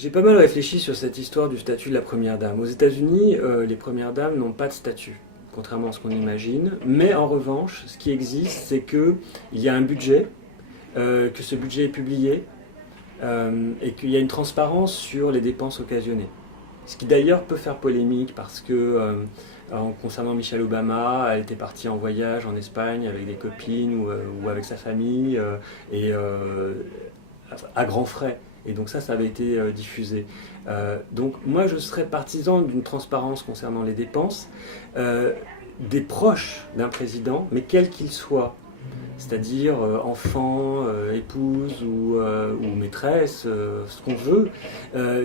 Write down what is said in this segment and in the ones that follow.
J'ai pas mal réfléchi sur cette histoire du statut de la première dame. Aux États-Unis, les premières dames n'ont pas de statut, contrairement à ce qu'on imagine. Mais en revanche, ce qui existe, c'est qu'il y a un budget, que ce budget est publié, et qu'il y a une transparence sur les dépenses occasionnées. Ce qui d'ailleurs peut faire polémique parce que, concernant Michelle Obama, elle était partie en voyage en Espagne avec des copines ou avec sa famille, et à grands frais. Et donc ça avait été diffusé. Donc moi, je serais partisan d'une transparence concernant les dépenses des proches d'un président, mais quel qu'il soit. C'est-à-dire enfant, épouse ou maîtresse, ce qu'on veut,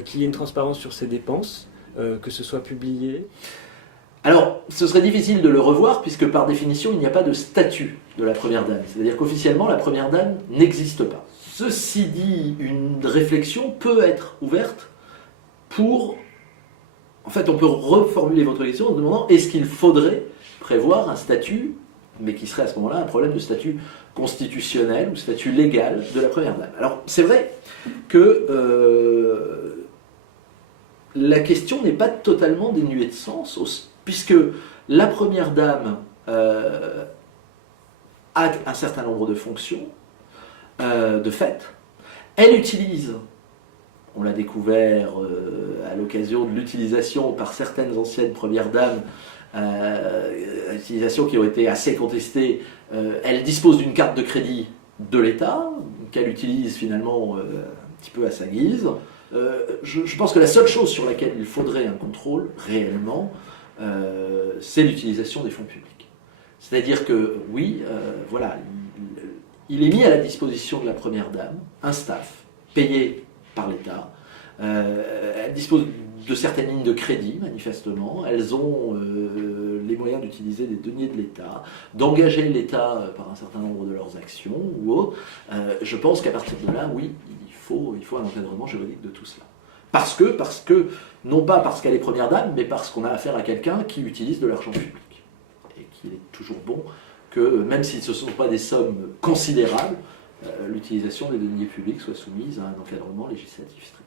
qu'il y ait une transparence sur ses dépenses, que ce soit publié. Alors, ce serait difficile de le revoir puisque par définition, il n'y a pas de statut de la première dame. C'est-à-dire qu'officiellement, la première dame n'existe pas. Ceci dit, une réflexion peut être ouverte pour... En fait, on peut reformuler votre question en demandant est-ce qu'il faudrait prévoir un statut, mais qui serait à ce moment-là un problème de statut constitutionnel ou statut légal de la première dame. Alors, c'est vrai que la question n'est pas totalement dénuée de sens, puisque la première dame a un certain nombre de fonctions, de fait. Elle utilise, on l'a découvert à l'occasion de l'utilisation par certaines anciennes premières dames, utilisations qui ont été assez contestées, elle dispose d'une carte de crédit de l'État, qu'elle utilise finalement un petit peu à sa guise. Je pense que la seule chose sur laquelle il faudrait un contrôle, réellement, c'est l'utilisation des fonds publics. C'est-à-dire que, oui, voilà, il est mis à la disposition de la première dame un staff payé par l'État. Elle dispose de certaines lignes de crédit, manifestement. Elles ont les moyens d'utiliser des deniers de l'État, d'engager l'État par un certain nombre de leurs actions ou autres. Je pense qu'à partir de là, oui, il faut un encadrement juridique de tout cela. Parce que, non pas parce qu'elle est première dame, mais parce qu'on a affaire à quelqu'un qui utilise de l'argent public. Et qu'il est toujours bon que, même si ce ne sont pas des sommes considérables, l'utilisation des deniers publics soit soumise à un encadrement législatif strict.